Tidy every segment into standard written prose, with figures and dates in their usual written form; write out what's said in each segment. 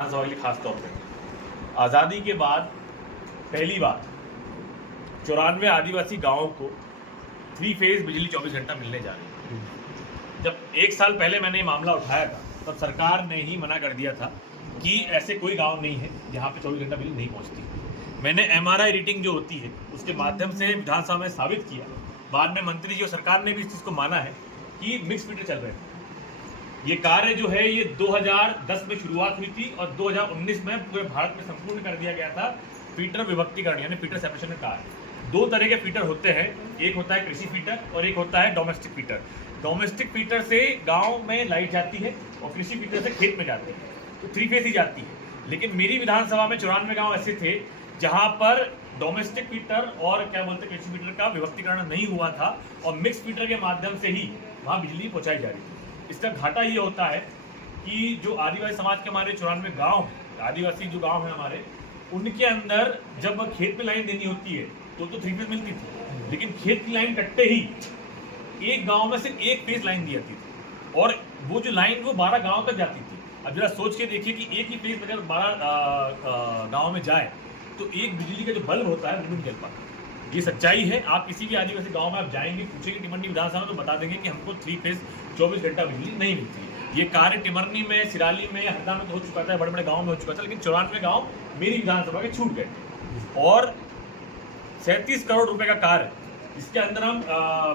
सभा के लिए खास तौर पे आज़ादी के बाद पहली बार 94 आदिवासी गांवों को 3 फेज बिजली 24 घंटा मिलने जा रही है। जब 1 साल पहले मैंने ये मामला उठाया था तब सरकार ने ही मना कर दिया था कि ऐसे कोई गांव नहीं है जहां पे 24 घंटा बिजली नहीं पहुंचती। मैंने MRI रीडिंग जो होती है उसके माध्यम से विधानसभा में साबित किया। बाद में मंत्री जी और सरकार ने भी इस चीज़ को माना है कि मिक्स मीटर चल रहे थे। ये कार्य जो है ये 2010 में शुरुआत हुई थी और 2019 में पूरे भारत में संपूर्ण कर दिया गया था फीटर विभक्तिकरण यानी फीटर सेपरेशन का कार्य। 2 तरह के फीटर होते हैं, एक होता है कृषि फीटर और एक होता है डोमेस्टिक फीटर। डोमेस्टिक फीटर से गांव में लाइट जाती है और कृषि फीटर से खेत में जाती है, तो 3 फेज ही जाती है। लेकिन मेरी विधानसभा में 94 गाँव ऐसे थे जहाँ पर डोमेस्टिक फीटर और क्या बोलते हैं कृषि फीटर का विभक्तिकरण नहीं हुआ था और मिक्स फीटर के माध्यम से ही वहाँ बिजली पहुँचाई जा रही थी। इसका घाटा ये होता है कि जो आदिवासी समाज के हमारे 94 गांव हैं, आदिवासी जो गांव हैं हमारे, उनके अंदर जब खेत में लाइन देनी होती है तो 3 फेज मिलती थी, लेकिन खेत की लाइन कटते ही एक गांव में सिर्फ 1 फेज लाइन दी जाती थी और वो जो लाइन वो 12 गांव तक जाती थी। अब जरा सोच के देखिए कि एक ही फेज अगर 12 गाँव में जाए तो एक बिजली का जो बल्ब होता है वो नहीं जल पाता। ये सच्चाई है। आप किसी भी आदिवासी गांव में आप जाएंगे, पूछेंगे टिमरनी विधानसभा में, तो बता देंगे कि हमको 3 फेज 24 घंटा बिजली नहीं मिलती है। ये कार्य टिमरनी में, सिराली में, हरदा में तो हो चुका था, बड़े बड़े गाँव में हो चुका था, लेकिन 94 गाँव मेरी विधानसभा के छूट गए और 37 करोड़ रुपए का कार्य, इसके अंदर हम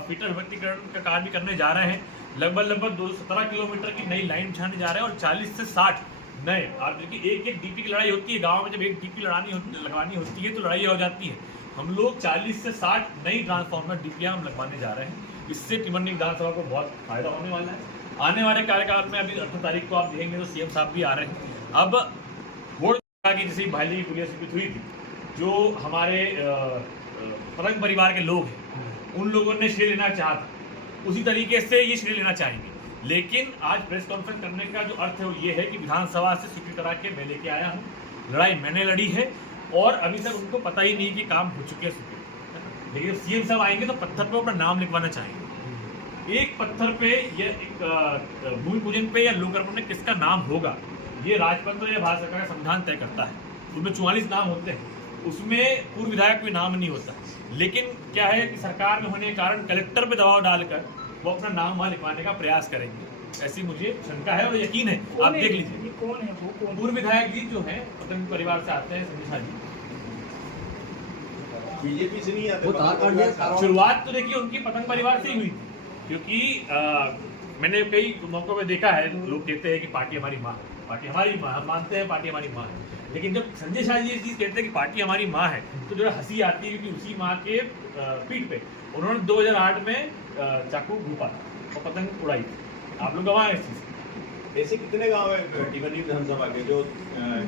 फीटर विभक्तिकरण का कार्य भी करने जा रहे हैं। लगभग 217 किलोमीटर की नई लाइन बिछाने जा रहे हैं और 40 से 60 नए। आप देखिए एक डीपी की लड़ाई होती है गाँव में, जब एक डीपी लगवानी होती है तो लड़ाई हो जाती है। हम लोग 40 से 60 नई ट्रांसफार्मर डीपीआर हम लगवाने जा रहे हैं। इससे टिमरनी विधानसभा को बहुत फायदा होने वाला है। आने वाले कार्यकाल में अभी 8 तारीख को आप देखेंगे तो CM साहब भी आ रहे हैं। अब घोड़ की जैसे भाईली की पुलिस हुई थी, जो हमारे पतंग परिवार के लोग हैं उन लोगों ने श्रेय लेना चाहा था, उसी तरीके से ये श्रेय लेना चाहेंगे। लेकिन आज प्रेस कॉन्फ्रेंस करने का जो अर्थ है वो ये है कि विधानसभा से स्वीकृत करा के मैं लेके आया हूँ। लड़ाई मैंने लड़ी है और अभी तक उनको पता ही नहीं कि काम हो चुके हैं। लेकिन CM साहब आएंगे तो पत्थर पे अपना नाम लिखवाना चाहेंगे। एक पत्थर पे या एक भूमि पूजन पे या लोकार्पण में किसका नाम होगा ये राजतंत्र या भारत सरकार का संविधान तय करता है। उसमें 44 नाम होते हैं, उसमें पूर्व विधायक कोई नाम नहीं होता। लेकिन क्या है कि सरकार में होने के कारण कलेक्टर पे दबाव डालकर वो अपना नाम वहाँ लिखवाने का प्रयास करेंगे, ऐसी मुझे शंका है और यकीन है। आप देख लीजिए कौन है वो, पूर्व विधायक जी जो हैं पतंग परिवार से आते हैं, संजय जी। बीजेपी से नहीं आते। शुरुआत तो देखिए उनकी पतंग परिवार से ही हुई थी, क्योंकि मैंने कई मौकों पे देखा है लोग कहते हैं कि पार्टी हमारी माँ है, पार्टी हमारी माँ, हम मानते हैं पार्टी हमारी माँ है। लेकिन जब संजय शाह जी ये चीज़ कहते हैं कि पार्टी हमारी माँ है तो जो हंसी आती है, क्योंकि उसी माँ के पीठ पे उन्होंने 2008 में चाकू घूपा था और पतंग उड़ाई थी। आप लोग गवाह हैं इस चीज़। ऐसे कितने गांव है टिमरनी विधानसभा के जो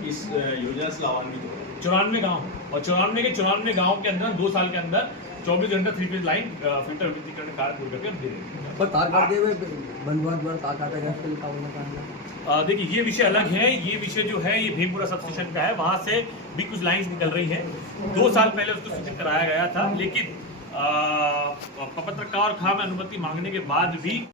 इस योजना से लाभान्वित हो? 94 गाँव और 94 गाँव के अंदर 2 साल के अंदर 24 घंटा 3 फेज लाइन फिल्टर विद्युतीकरण कार्य पूर्ण करके हम दे देंगे। पर तार काटते हुए बंधुआ द्वारा तार काटा गया, इसके लिए क्या होना चाहिए? देखिए ये विषय अलग है। ये विषय जो है ये भीमपुरा सब स्टेशन का है, वहाँ से भी कुछ लाइंस निकल रही हैं। 2 साल पहले उसको सूचित कराया गया था, लेकिन पत्रकार खां में अनुमति मांगने के बाद भी